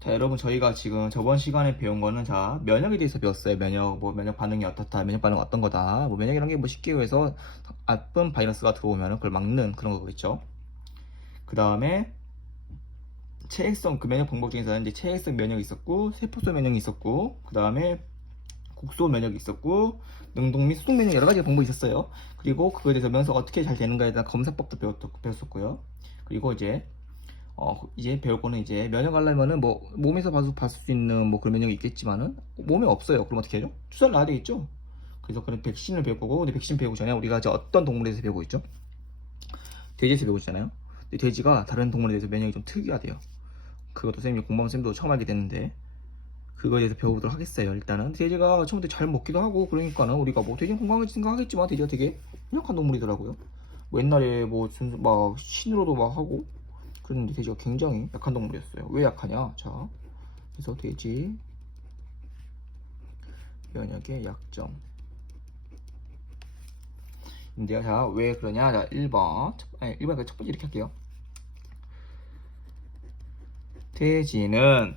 자, 여러분, 저희가 지금 저번 시간에 배운 거는, 자, 면역에 대해서 배웠어요. 면역 반응이 어떻다, 면역 반응 어떤 거다. 뭐, 면역이라는 게 뭐 쉽게 해서 나쁜 바이러스가 들어오면 그걸 막는 그런 거겠죠. 그 다음에, 체액성, 그 면역 방법 중에서는 이제 체액성 면역이 있었고, 세포소 면역이 있었고, 그 다음에 국소 면역이 있었고, 능동 및 수동 면역 여러 가지 방법이 있었어요. 그리고 그거에 대해서 면역 어떻게 잘 되는가에 대한 검사법도 배웠었고요. 그리고 이제 배울 거는 이제 면역하려면은 뭐 몸에서 봐서 봤을 수 있는 뭐 그런 면역이 있겠지만은 몸에 없어요. 그럼 어떻게 하죠? 주사를 놔야 되겠죠. 그래서 그런 백신을 배울 거고, 근데 백신 배우기 전에 우리가 이제 어떤 동물에서 배우고 있죠? 돼지에서 배우고 있잖아요. 근데 돼지가 다른 동물에 대해서 면역이 좀 특이하대요. 그것도 선생님이 공부하면 선생님도 처음 알게 됐는데 그거에 대해서 배워보도록 하겠어요. 일단은 돼지가 처음부터 잘 먹기도 하고 그러니까는 우리가 뭐 돼지는 건강하게 생각하겠지만 돼지가 되게 연약한 동물이더라고요. 뭐 옛날에 막 신으로도 막 하고 그랬는데 돼지가 굉장히 약한 동물이었어요. 왜 약하냐? 자, 그래서 돼지 면역의 약점. 인데요. 자, 왜 그러냐? 자, 1번. 아니, 1번 첫 번째 이렇게 할게요. 돼지는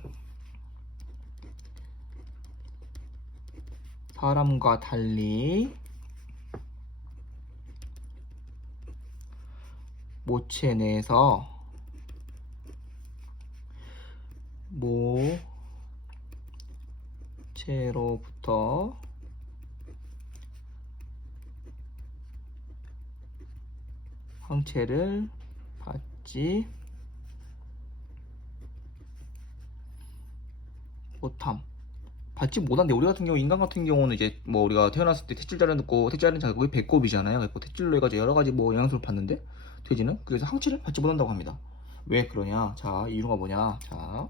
사람과 달리 모체 내에서 모체로부터 항체를 받지 못함. 받지 못한데 우리 같은 경우 인간 같은 경우는 이제 뭐 우리가 태어났을 때 탯줄자를 듣고 탯줄자는 자극이 배꼽이잖아요. 그래서 탯줄로 해가지고 여러 가지 뭐 영양소를 받는데 돼지는 그래서 항체를 받지 못한다고 합니다. 왜 그러냐? 자, 이유가 뭐냐? 자,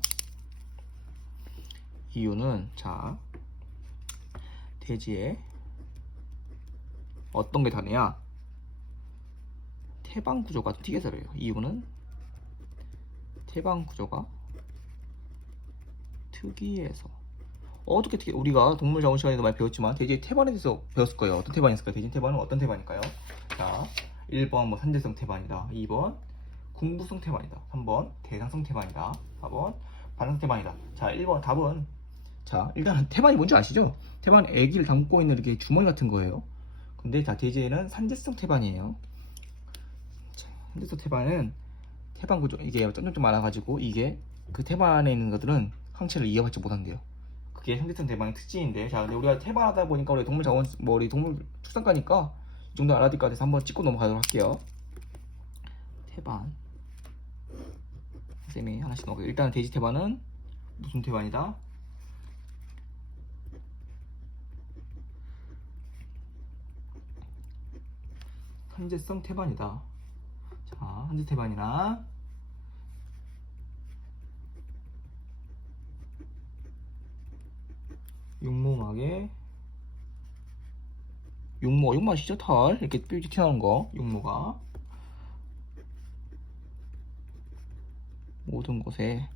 이유는 자, 돼지의 어떤 게 다르냐? 태방 구조가 특이해서 그래요. 이유는 태방 구조가 특이해서. 어떻게 우리가 동물 자원 시간에도 많이 배웠지만 돼지의 태반에 대해서 배웠을 거예요. 어떤 태반이 있을까요? 돼지 태반은 어떤 태반일까요? 자, 1번 뭐 산재성 태반이다. 2번 궁부성 태반이다. 3번 대상성 태반이다. 4번 반응 태반이다. 자, 1번 답은 자, 일단은 태반이 뭔지 아시죠? 태반은 애기를 담고 있는 이렇게 주머니 같은 거예요. 근데 자, 돼지에는 산재성 태반이에요. 자, 산재성 태반은 태반 구조 이게 점점 많아가지고 이게 그 태반에 있는 것들은 항체를 이어받지 못한대요. 그게 상대성 대방의 특징인데, 자, 근데 우리가 태반하다 보니까 우리 동물 자원 뭐 우리 동물 출산과니까 이 정도 알아야 될 것 같아서 한번 찍고 넘어가도록 할게요. 태반 선생님이 하나씩 넣어볼게요. 일단 돼지 태반은 무슨 태반이다? 한제성 태반이다. 자, 한제 태반이나 육모막에 육모 아시죠? 털 이렇게 뾰족 튀어나오는 거 육모가 모든 곳에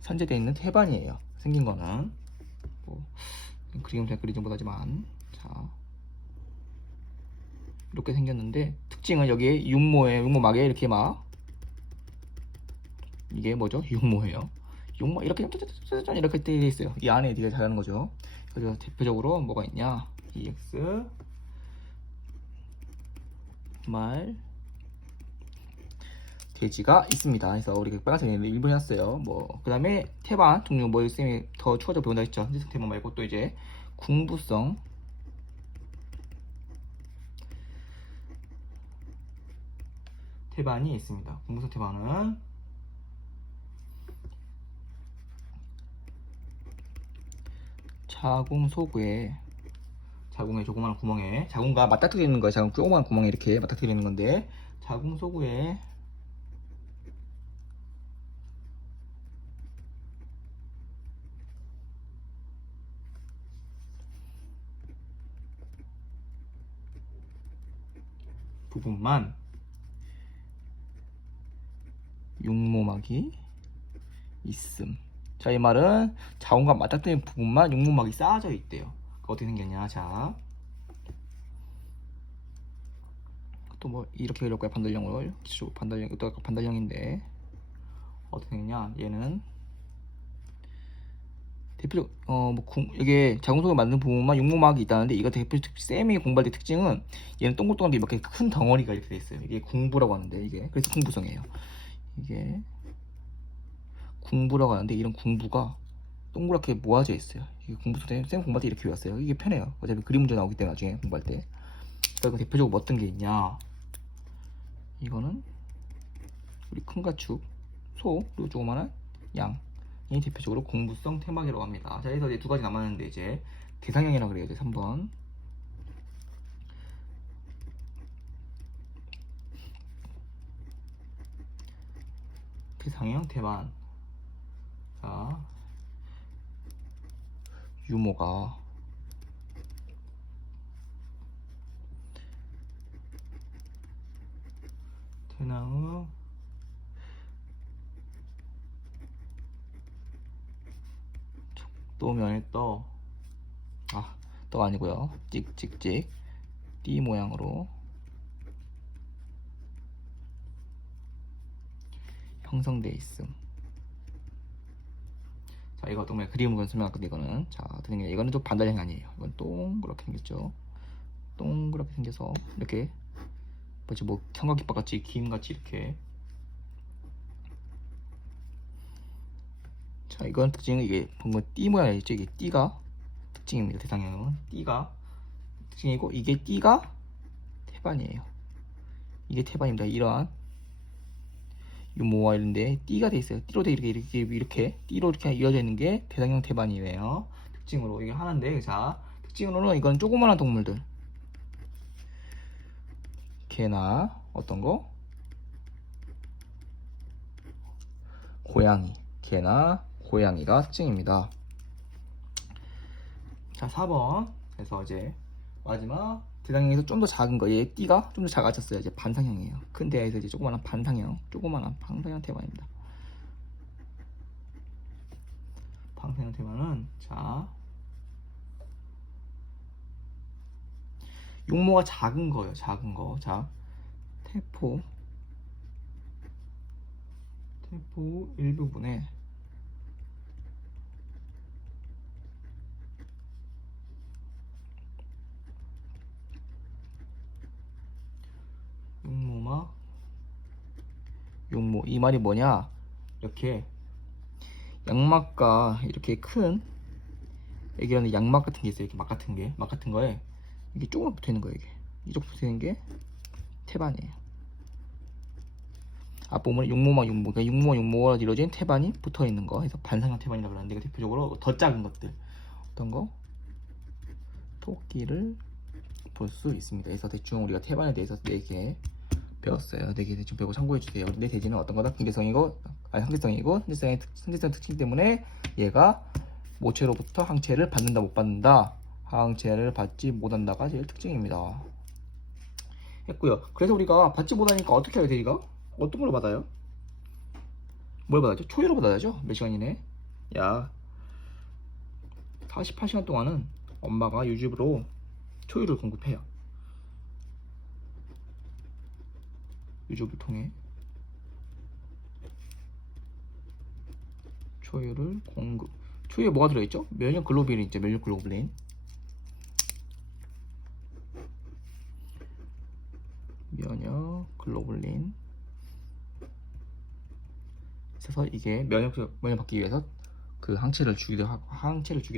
산재되어 있는 태반이에요. 생긴 거는 뭐 그림 잘 그리지 못하지만 자, 이렇게 생겼는데 특징은 여기에 육모막에 이렇게 막 이게 뭐죠? 육모예요. 육모 이렇게 이렇게 되어 있어요. 이 안에 되게 잘하는 거죠. 그래서 대표적으로 뭐가 있냐? EX 말 돼지가 있습니다. 그래서 우리가 빨간색에 1번 해놨어요. 뭐 그다음에 태반 종류 뭐 쌤이 더 추가적으로 배운다 했죠. 한지성 태반 말고 또 이제 궁부성 태반이 있습니다. 궁부성 태반은 자궁 소구에 자궁의 조그마한 구멍에 자궁과 맞닥뜨려 있는 거예요. 자궁 조그마한 구멍에 이렇게 맞닥뜨려 있는 건데 자궁 소구에 부분만 육모막이 있음. 자, 이 말은 자궁과 맞닥뜨린 부분만 육모막이 쌓아져 있대요. 어떻게 생겼냐? 자, 또 뭐 이렇게 그릴 거야. 반달형을 반달형 또 반달형인데 어떻게 되냐, 얘는 대표적 이게 자궁속을 만든 부분만 육모막이 있다는데, 이거 대표적 쌤이 공부할 때 특징은 얘는 동글동글하게 이렇게 큰 덩어리가 이렇게 돼 있어요. 이게 궁부라고 하는데, 이게 그래서 궁부성이에요. 이게 궁부라고 하는데, 이런 궁부가 동그랗게 모아져 있어요. 이게 쌤 공부할 때 이렇게 외웠어요. 이게 편해요. 어차피 그림 문제 나오기 때문에 나중에 공부할 때. 그리고 대표적으로 뭐 어떤 게 있냐, 이거는 우리 큰 가축 소, 그리고 조그마한 양, 이 대표적으로 공부성 테마기라고 합니다. 자, 여기서 이제 두 가지 남았는데, 이제 대상형이라고 그래요. 이제 3번 대상형 태반. 자, 유모가 태낭의 척도면에 떠가 아니고요, 찍찍찍 띠 모양으로 형성돼 있음. 자, 이거 동그랗게 그림으로 설명할 건데, 이거는 자, 이거는 좀 반달형이 아니에요. 이건 동그랗게 생겼죠. 동그랗게 생겨서 이렇게 뭐지, 뭐 삼각김밥 같이 김같이 이렇게. 자, 이건 특징은 이게 방금 띠 모양이 있죠. 이게 띠가 특징입니다. 대상형은 띠가 특징이고, 이게 띠가 태반이에요. 이게 태반입니다. 이러한 유모와 이런데 띠가 돼 있어요. 띠로 돼 이렇게 띠로 이렇게 이어져 있는 게 대상형 태반이에요. 특징으로 이게 하나인데, 자, 특징으로는 이건 조그마한 동물들, 개나 어떤 거, 고양이, 개나 고양이가 특징입니다. 자, 4번. 그래서 이제 마지막 대상형에서 좀 더 작은 거, 얘 띠가 좀 더 작아졌어요. 이제 반상형이에요. 큰 데에서 이제 조그마한 반상형 태반입니다. 방생형 태반은, 자, 육모가 작은 거예요. 작은 거. 자, 태포 일부분에 육모, 이 말이 뭐냐, 이렇게 양막과 이렇게 큰 애기라는 양막 같은 게 있어요. 이렇게 막 같은 거에 이게 조금 붙어 있는 거예요. 이 정도 붙어 있는 게 태반이에요. 앞부분에 그러니까 육모가 이루어진 태반이 붙어 있는 거 해서 반상형 태반이라고 하는데, 대표적으로 더 작은 것들, 어떤 거, 토끼를 볼 수 있습니다. 그래서 대충 우리가 태반에 대해서 4개 배웠어요. 4개 대충 배우고 참고해 주세요. 근데 돼지는 어떤 거다? 상대성이고 상대성 특징 때문에 얘가 모체로부터 항체를 받는다 못 받는다, 항체를 받지 못한다가 제일 특징입니다. 했고요. 그래서 우리가 받지 못하니까 어떻게 해요? 돼지가 어떤 걸로 받아요? 뭘 받아야죠? 초유로 받아야죠. 몇 시간 이내? 야, 48시간 동안은 엄마가 유즙으로 초유를 공급해요. 유즙을 통해 초유를 공급. 초유에 뭐가 들어있죠? 면역 글로뷸린 있죠. 면역 글로뷸린. 있어서 이게 면역 받기 위해서 그 항체를 주기도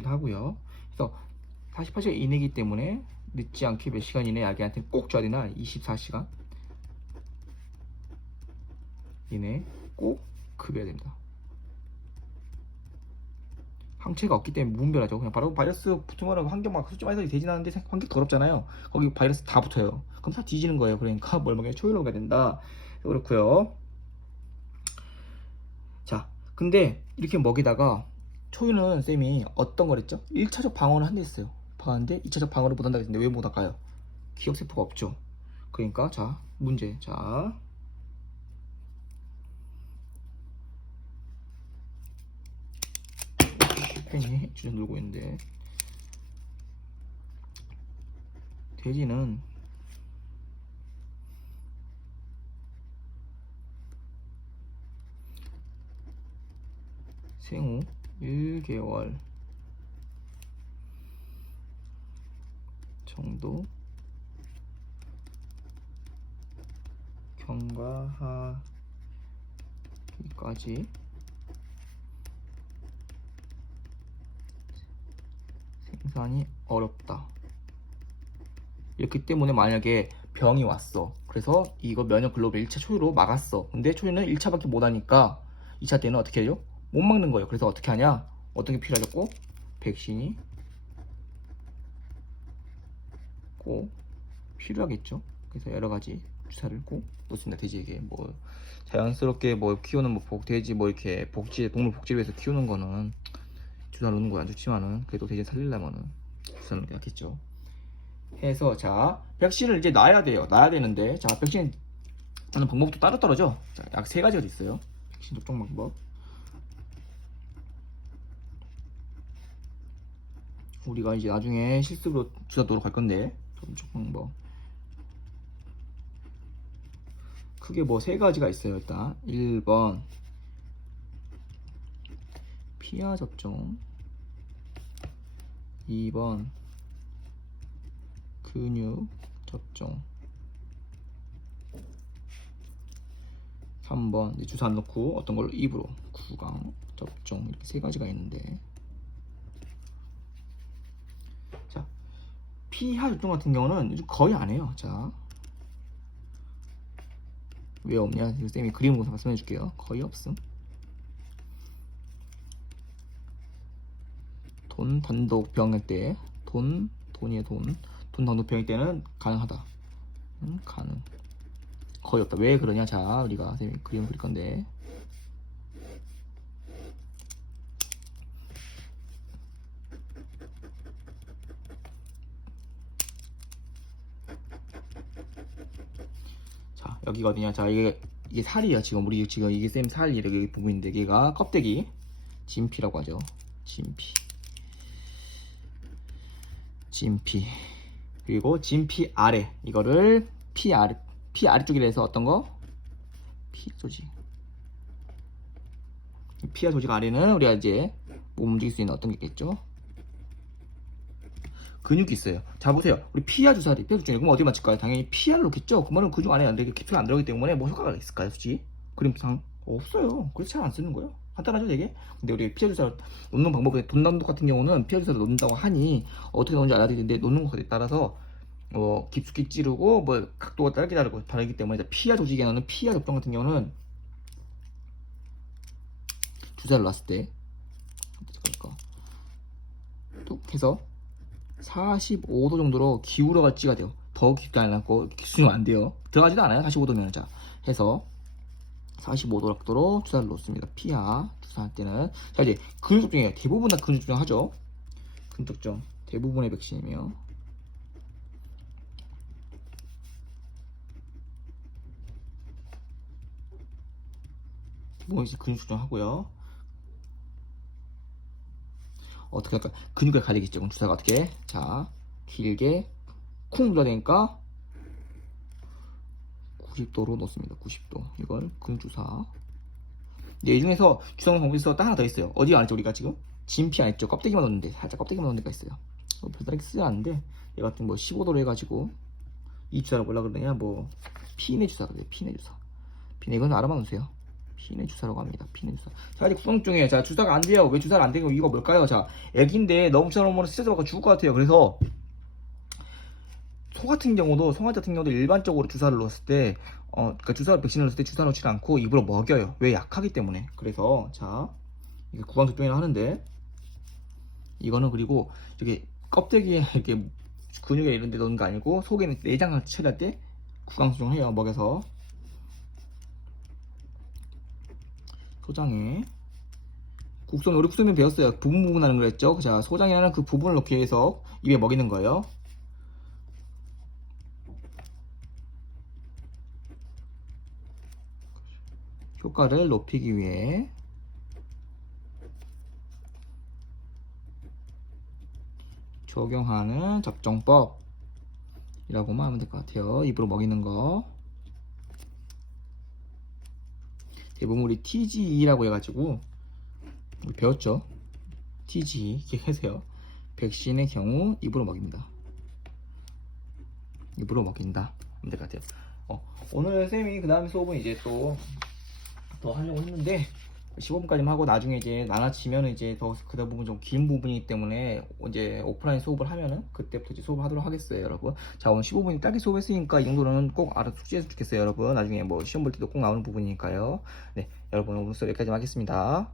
하고요. 그래서 48시간 이내이기 때문에 늦지 않게 몇 시간 이내에 아기한테 꼭 줘야 되나? 24시간 이내에 꼭 급여야 됩니다. 항체가 없기 때문에 무분별하죠. 그냥 바로 바이러스 붙으면 환경 막 솔직히 말해서 대진하는데 환경 더럽잖아요. 거기 바이러스 다 붙어요. 그럼 다 뒤지는 거예요. 그러니까 뭘 먹여야 초유로 먹어야 된다. 그렇고요. 자, 근데 이렇게 먹이다가 초유는 쌤이 어떤 거랬죠? 1차적 방어를 한대 했어요. 봤는데 2차적 방어를 못한다고 했는데 왜 못할까요? 기억세포가 없죠. 그러니까 자, 문제. 자, 펜이 주저 놀고 있는데, 돼지는 생후 1개월 정도 경과하기까지 생산이 어렵다. 이렇기 때문에 만약에 병이 왔어. 그래서 이거 면역 글로불 1차 초유로 막았어. 근데 초유는 1차밖에 못 하니까 2차 때는 어떻게 해요? 못 막는 거예요. 그래서 어떻게 하냐? 어떤 게 필요하겠고? 백신이 꼭 필요하겠죠. 그래서 여러 가지 주사를 꼭 놓습니다. 돼지에게 뭐 자연스럽게 뭐 키우는 뭐 돼지 뭐 이렇게 복지 동물 복지를 위해서 키우는 거는 주사 놓는 거 안 좋지만은 그래도 돼지 살리려면은 주사 놓는 게 낫겠죠. 해서 자 백신을 이제 놔야 돼요. 놔야 되는데 자 백신 하는 방법도 따로 떨어져. 자, 약 3가지가 있어요. 백신 접종 방법. 우리가 이제 나중에 실습으로 주사 놓으러 갈 건데 접종 방법. 크게 뭐 3가지가 있어요. 일단 1번 피하 접종, 2번 근육 접종, 3번 이제 주사 안 넣고 어떤 걸로 입으로 구강 접종 이렇게 3가지가 있는데 자 피하 접종 같은 경우는 요즘 거의 안 해요. 자 왜 없냐? 쌤이 그림으로 말씀해 줄게요. 거의 없음. 돈 단독 병일 때 돈이의 돈 단독 병일 때는 가능하다. 가능. 거의 없다. 왜 그러냐? 자 우리가 쌤이 그림 그릴 건데 자 여기가 어디냐? 자 이게 살이야. 지금 우리 지금 이게 쌤 살 여기 부분인데 얘가 껍데기 진피라고 하죠. 진피 그리고 진피 아래 이거를 피 아래쪽이라 해서 어떤 거? 피 조직. 피하 조직 아래는 우리가 이제 몸 움직일 수 있는 어떤 게 있겠죠? 근육이 있어요. 자 보세요. 우리 피하 주사리 피하 조직 그럼 어디 맞출까요? 당연히 피하를 놓겠죠. 그러면 근육 안에 안 되게 깊이가 안 들어가기 때문에 뭐 효과가 있을까요? 솔직히 그림상 없어요. 그래서 잘 안 쓰는 거예요. 간단하죠 되게. 근데 우리 피하 주사 놓는 방법에 돈 단독 같은 경우는 피하 주사를 놓는다고 하니 어떻게 놓는지 알아야 되는데 놓는 것에 따라서 깊숙이 찌르고 뭐 각도가 다르기 때문에 피하 조직에는 피하 접종 같은 경우는 주사를 놨을 때 뚝 해서 45도 정도로 기울어가 찌가 돼요. 더 깊게 안 남고 기울이면 안 돼요. 들어가지도 않아요. 45도면 자 해서 45도 각도로 주사를 놓습니다. 피하 주사할 때는 자 이제 근육 접종이에요. 대부분 다 근육 접종 하죠. 근육 접종 대부분의 백신이며 뭐 이제 근육 접종 하고요. 어떻게 할까? 근육을 가리겠죠. 그럼 주사가 어떻게? 자 길게 쿵 눌러야 되니까 90도로 놓습니다. 90도. 이걸 근주사. 이 중에서 주사용 방법이 있어. 딱 하나 더 있어요. 어디 안 했죠? 우리가 지금? 진피 안 했죠? 껍데기만 넣는데 살짝 껍데기만 넣는 데가 있어요. 별다르게 쓰지 않는데 얘 같은 뭐 15도로 해가지고 이 주사를 뭐라 그러냐? 뭐 피내 주사가 돼요. 피내 주사. 피내 이건 알아만 놓으세요. 피내 주사라고 합니다. 피내 주사. 자 아직 구성 중에 자 주사가 안 돼요. 왜 주사가 안 되고 이거 뭘까요? 자 애기인데 너무 주사놓으면 스트레스 받고 죽을 것 같아요. 그래서 소 같은 경우도 일반적으로 주사를 넣었을 때, 그러니까 백신을 넣었을 때 주사 넣지 않고 입으로 먹여요. 왜? 약하기 때문에. 그래서, 자, 이게 구강접종이라고 하는데, 이거는 그리고, 이렇게 껍데기에 이렇게 근육에 이런 데 넣는 거 아니고, 속에는 내장을 처리할 때 구강접종을 해요. 먹여서. 소장에. 우리 국소면 배웠어요. 부분 하는 거 했죠? 자, 소장이라는 그 부분을 넣기 위해서 입에 먹이는 거예요. 효과를 높이기 위해 적용하는 접종법이라고만 하면 될 것 같아요. 입으로 먹이는 거. 대부분 우리 TGE라고 해가지고 배웠죠? TG 기억하세요. 백신의 경우 입으로 먹입니다. 입으로 먹인다. 하면 될 것 같아요. 오늘 쌤이 그 다음 수업은 이제 또 더 하려고 했는데 15분까지만 하고 나중에 이제 나눠지면 이제 더 그 부분 좀 긴 부분이기 때문에 이제 오프라인 수업을 하면은 그때부터 이제 수업을 하도록 하겠어요, 여러분. 자, 오늘 15분이 짧게 수업했으니까 이 정도는 꼭 알아서 숙지했으면 좋겠어요, 여러분. 나중에 뭐 시험 볼 때도 꼭 나오는 부분이니까요. 네, 여러분 오늘 수업 여기까지 하겠습니다.